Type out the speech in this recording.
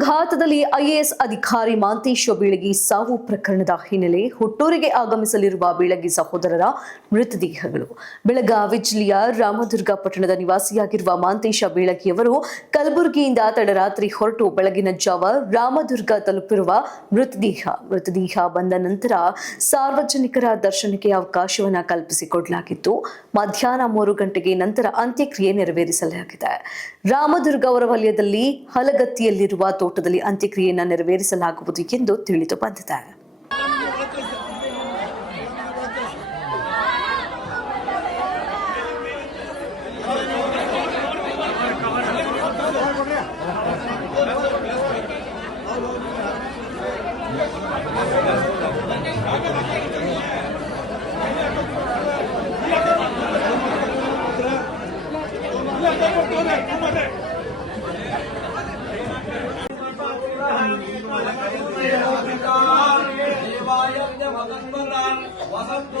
ಅಪಘಾತದಲ್ಲಿ ಐಎಎಸ್ ಅಧಿಕಾರಿ ಮಾಂತೇಶ ಬೀಳಗಿ ಸಾವು ಪ್ರಕರಣದ ಹಿನ್ನೆಲೆ ಹುಟ್ಟೂರಿಗೆ ಆಗಮಿಸಲಿರುವ ಬೀಳಗಿ ಸಹೋದರರ ಮೃತದೇಹಗಳು. ಬೆಳಗಾವಿ ಜಿಲ್ಲೆಯ ರಾಮದುರ್ಗ ಪಟ್ಟಣದ ನಿವಾಸಿಯಾಗಿರುವ ಮಾಂತೇಶ ಬೀಳಗಿಯವರು ಕಲಬುರಗಿಯಿಂದ ತಡರಾತ್ರಿ ಹೊರಟು ಬೆಳಗಿನ ಜಾವ ರಾಮದುರ್ಗ ತಲುಪಿರುವ ಮೃತದೇಹ ಬಂದ ನಂತರ ಸಾರ್ವಜನಿಕರ ದರ್ಶನಕ್ಕೆ ಅವಕಾಶವನ್ನು ಕಲ್ಪಿಸಿಕೊಡಲಾಗಿತ್ತು. ಮಧ್ಯಾಹ್ನ 3 ಗಂಟೆಗೆ ನಂತರ ಅಂತ್ಯಕ್ರಿಯೆ ನೆರವೇರಿಸಲಾಗಿದೆ. ರಾಮದುರ್ಗ ಹೊರವಲಯದಲ್ಲಿ ಹಲಗತ್ತಿಯಲ್ಲಿರುವ ತೋಟದಲ್ಲಿ ಅಂತ್ಯಕ್ರಿಯೆಯನ್ನು ನೆರವೇರಿಸಲಾಗುವುದು ಎಂದು ತಿಳಿದು ಬಂದಿದೆ. वसंतो